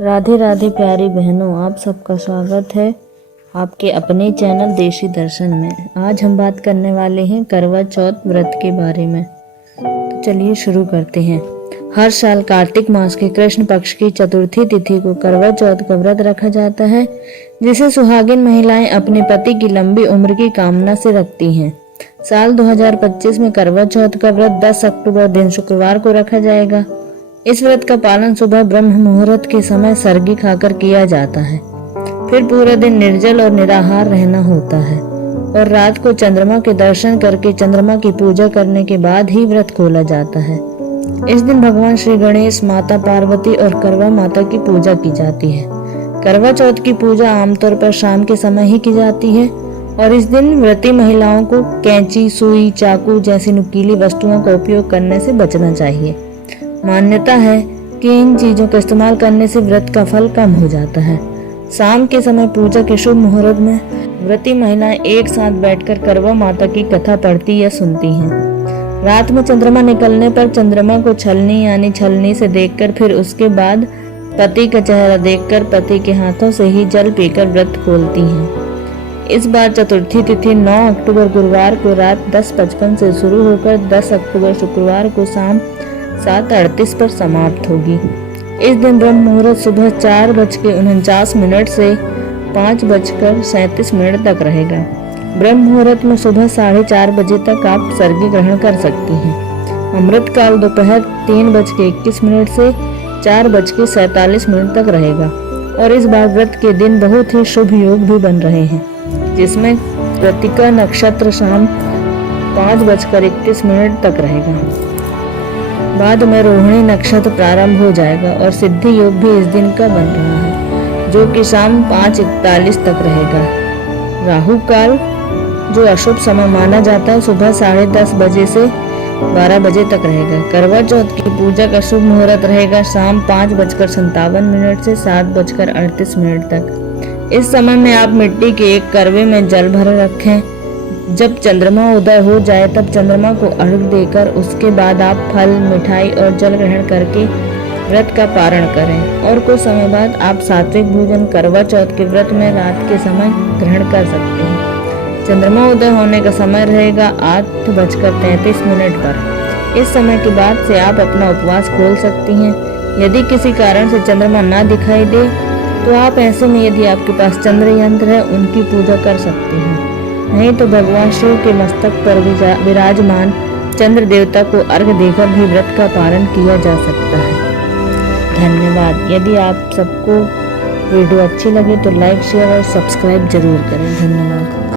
राधे राधे प्यारी बहनों, आप सबका स्वागत है आपके अपने चैनल देशी दर्शन में। आज हम बात करने वाले हैं करवा चौथ व्रत के बारे में। तो चलिए शुरू करते हैं। हर साल कार्तिक मास के कृष्ण पक्ष की चतुर्थी तिथि को करवा चौथ का व्रत रखा जाता है, जिसे सुहागिन महिलाएं अपने पति की लंबी उम्र की कामना से रखती हैं। साल 2025 में करवा चौथ का व्रत 10 अक्टूबर दिन शुक्रवार को रखा जाएगा। इस व्रत का पालन सुबह ब्रह्म मुहूर्त के समय सरगी खाकर किया जाता है। फिर पूरा दिन निर्जल और निराहार रहना होता है और रात को चंद्रमा के दर्शन करके चंद्रमा की पूजा करने के बाद ही व्रत खोला जाता है। इस दिन भगवान श्री गणेश, माता पार्वती और करवा माता की पूजा की जाती है। करवा चौथ की पूजा आमतौर पर शाम के समय ही की जाती है और इस दिन व्रती महिलाओं को कैंची, सुई, चाकू जैसी नुकीली वस्तुओं का उपयोग करने से बचना चाहिए। मान्यता है कि इन चीजों का इस्तेमाल करने से व्रत का फल कम हो जाता है। शाम के समय पूजा के शुभ मुहूर्त में व्रती महिलाएं एक साथ बैठकर करवा माता की कथा पढ़ती या सुनती हैं। रात में चंद्रमा निकलने पर चंद्रमा को छलनी यानी छलनी से देखकर फिर उसके बाद पति का चेहरा देखकर पति के हाथों से ही जल पीकर व्रत खोलती हैं। इस बार चतुर्थी तिथि 9 अक्टूबर गुरुवार को रात 10:55 से शुरू होकर 10 अक्टूबर शुक्रवार को शाम 7:38 पर समाप्त होगी। इस दिन ब्रह्म मुहूर्त सुबह 4:49 से 5:37 तक रहेगा। ब्रह्म मुहूर्त में सुबह 4:30 बजे तक आप सर्गी ग्रहण कर सकती हैं। अमृत काल दोपहर 3:21 से 4:47 तक रहेगा और इस बार व्रत के दिन बहुत ही शुभ योग भी बन रहे हैं, जिसमें कृतिका नक्षत्र शाम 5:31 तक रहेगा। बाद में रोहिणी नक्षत्र प्रारंभ हो जाएगा और सिद्धि योग भी इस दिन का बन रहा है, जो कि शाम 5:41 तक रहेगा। राहु काल, जो अशुभ समय माना जाता है, सुबह 10:30 बजे से 12 बजे तक रहेगा। करवा चौथ की पूजा का शुभ मुहूर्त रहेगा शाम 5:57 से 7:38 तक। इस समय में आप मिट्टी के एक करवे में जल भर रखें। जब चंद्रमा उदय हो जाए तब चंद्रमा को अर्घ देकर उसके बाद आप फल, मिठाई और जल ग्रहण करके व्रत का पारण करें और कुछ समय बाद आप सात्विक भोजन करवा चौथ के व्रत में रात के समय ग्रहण कर सकते हैं। चंद्रमा उदय होने का समय रहेगा 8:33 पर। इस समय के बाद से आप अपना उपवास खोल सकती हैं। यदि किसी कारण से चंद्रमा ना दिखाई दे तो आप ऐसे में यदि आपके पास चंद्र यंत्र है उनकी पूजा कर सकती हैं। नहीं तो भगवान शिव के मस्तक पर विराजमान चंद्र देवता को अर्घ देकर भी व्रत का पारण किया जा सकता है। धन्यवाद। यदि आप सबको वीडियो अच्छी लगे तो लाइक, शेयर और सब्सक्राइब जरूर करें। धन्यवाद।